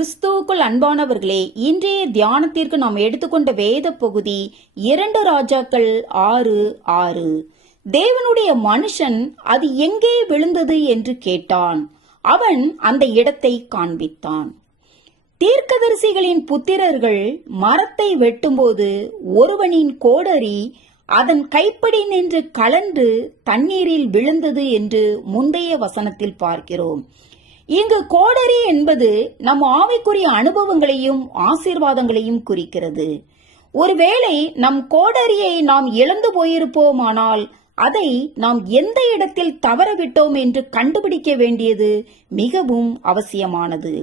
கிறிஸ்துவுக்குள் அன்பானவர்களே, இன்றைய தியானத்திற்கு நாம் எடுத்துக்கொண்ட வேத பகுதி 2 ராஜாக்கள் 6:6. தேவனுடைய மனுஷன் அது எங்கே விழுந்தது என்று கேட்டான். அவன் அந்த இடத்தை காண்பித்தான். தீர்க்கதரிசிகளின் புத்திரர்கள் மரத்தை வெட்டும்போது ஒருவனின் கோடரி அதன் கைப்படி நின்று கலன்று தண்ணீரில் விழுந்தது என்று முந்தைய வசனத்தில் பார்க்கிறோம். இங்கு கோடரி என்பது நம் ஆவிக்குரிய அனுபவங்களையும் ஆசீர்வாதங்களையும் குறிக்கிறது. ஒருவேளை நம் கோடரியை நாம் இழந்து போயிருப்போமானால் அதை நாம் எந்த இடத்தில் தவறவிட்டோம் என்று கண்டுபிடிக்க வேண்டியது மிகவும் அவசியமானது.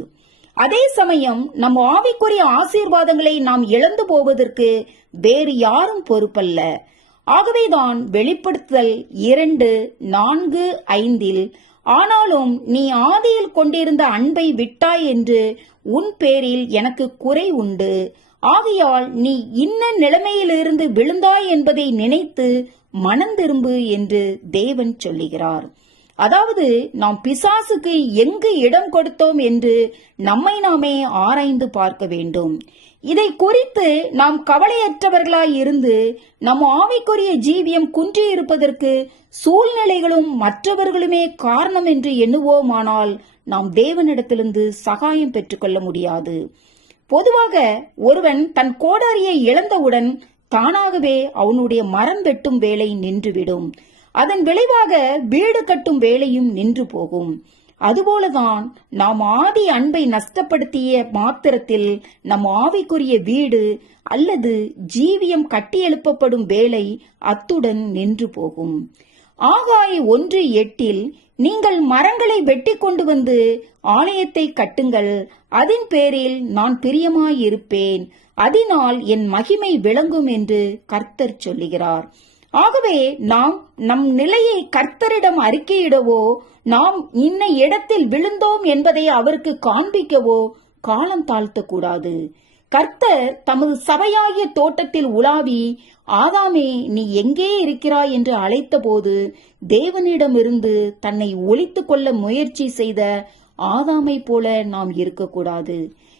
அதே சமயம் நம் ஆவிக்குரிய ஆசீர்வாதங்களை நாம் இழந்து போவதற்கு வேறு யாரும் பொறுப்பல்ல. ஆகவேதான் வெளிப்படுத்தல் 2:4-5 ஆனாலும் நீ ஆதியில் கொண்டிருந்த அன்பை விட்டாய் என்று உன் பேரில் எனக்கு குறை உண்டு. ஆகையால் நீ இன்ன நிலைமையிலிருந்து விழுந்தாய் என்பதை நினைத்து மனந்திரும்பு என்று தேவன் சொல்லுகிறார். அதாவது நாம் பிசாசுக்கு எங்கு இடம் கொடுத்தோம் என்று நம்மை நாமே ஆராய்ந்து பார்க்க வேண்டும். இதை குறித்து நாம் கவலையற்றவர்களாய் இருந்து நம் ஆவிக்குரிய ஜீவியம் குன்றி இருப்பதற்கு சூழ்நிலைகளும் மற்றவர்களுமே காரணம் என்று எண்ணுவோமானால் நாம் தேவனிடத்திலிருந்து சகாயம் பெற்றுக்கொள்ள முடியாது. பொதுவாக ஒருவன் தன் கோடாரியை இழந்தவுடன் தானாகவே அவனுடைய மரம் வெட்டும் வேலை நின்றுவிடும். அதன் விளைவாக வீடு கட்டும் வேலையும் நின்று போகும். அதுபோலதான் நாம் ஆதி அன்பை நஷ்டப்படுத்திய மாத்திரத்தில் நம் ஆவிக்குரிய வீடு அல்லது ஜீவியம் கட்டியெழுப்பப்படும் வேலை அத்துடன் நின்று போகும். ஆகாய் 1:8 நீங்கள் மரங்களை வெட்டி கொண்டு வந்து ஆலயத்தை கட்டுங்கள், அதன் பேரில் நான் பிரியமாயிருப்பேன், அதனால் என் மகிமை விளங்கும் என்று கர்த்தர் சொல்லுகிறார். ஆகவே நாம் நம் நிலையை கர்த்தரிடம் அறிக்கையிடவோ நாம் இன்ன இடத்தில் விழுந்தோம் என்பதை அவருக்கு காண்பிக்கவோ காலம் தாழ்த்த கூடாது. கர்த்தர் தமது சபையாகிய தோட்டத்தில் உலாவி ஆதாமே நீ எங்கே இருக்கிறாய் என்று அழைத்த போது தேவனிடமிருந்து தன்னை ஒளித்துக் கொள்ள முயற்சி செய்த ஆதாமை போல நாம் இருக்கக்கூடாது.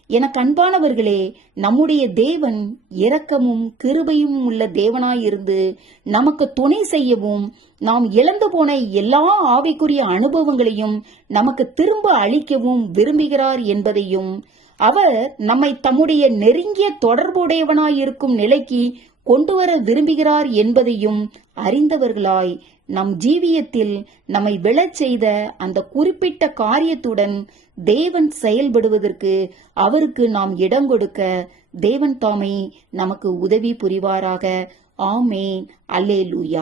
எனக்கு அன்பானவர்களே, நம்முடைய தேவன் இரக்கமும் கிருபையும் உள்ள தேவனாயிருந்து நமக்கு துணை செய்யவும் நாம் இழந்து போன எல்லா ஆவிக்குரிய அனுபவங்களையும் நமக்கு திரும்ப அளிக்கவும் விரும்புகிறார் என்பதையும் அவர் நம்மை தம்முடைய நெருங்கிய தொடர்புடையவனாயிருக்கும் நிலைக்கு கொண்டு வர விரும்புகிறார் என்பதையும் அறிந்தவர்களாய் நம் ஜீவியத்தில் நம்மை விழச் செய்த அந்த குறிப்பிட்ட காரியத்துடன் தேவன் செயல்படுவதற்கு அவருக்கு நாம் இடம் கொடுக்க தேவன் தாமே நமக்கு உதவி புரிவாராக. ஆமேன். அல்லேலூயா.